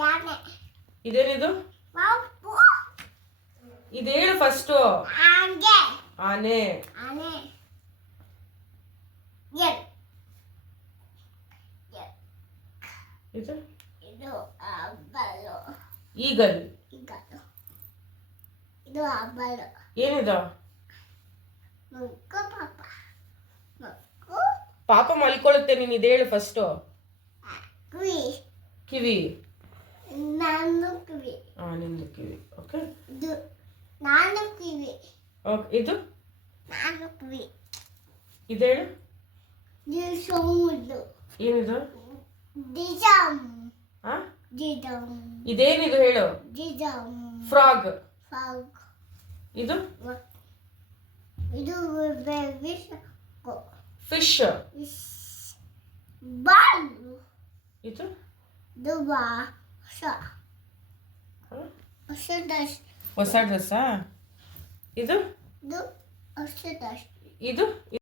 ಯಾನೆ ಇದೇನಿದು? ಪಾಪು ಇದು ಹೇಳು ಫಸ್ಟು. ಆನೆ ಆನೆ. ಆನೆ ಇದು ಇದು ಅಬ್ಬಲು ಈಗಲ್. ಇದು ಅಬ್ಬಲು ಏನಿದು? ಮುಕ್ಕು ಪಾಪ ಮುಕ್ಕು ಪಾಪ ಮಲ್ಕೊಳ್ಳುತ್ತೆ. ನೀನು ಇದು ಹೇಳು ಫಸ್ಟು. ಕಿವಿ ಕಿವಿ. ನಾನು ಕಿವಿ ನಿಂದು ಕಿವಿ. ಓಕೆ. ಇದು ನಾನು ಕಿವಿ ಓಕೆ. ಇದು ನಾನು ಕಿವಿ ಇದು ಹೇಳು. ಇದು ಸೌಂಡು ಏನಿದು? ಡಿಜಮ್ ಆ ಡಿಜಮ್ ಇದೇನಿದು ಹೇಳು. ಡಿಜಮ್ ಫ್ರಾಗ್. ಫಾಗ್ ಇದು ಇದು ಫಿಶ್ ಫಿಶ್. ಬಾಲ್ ಇದು ಇದು ಬಾಷ ಹೊಸದಶ್ ಹೊಸ ಡ್ರೆಸ್ಸಾ? ಇದು ಇದು ಹೊಸದಶ್ ಇದು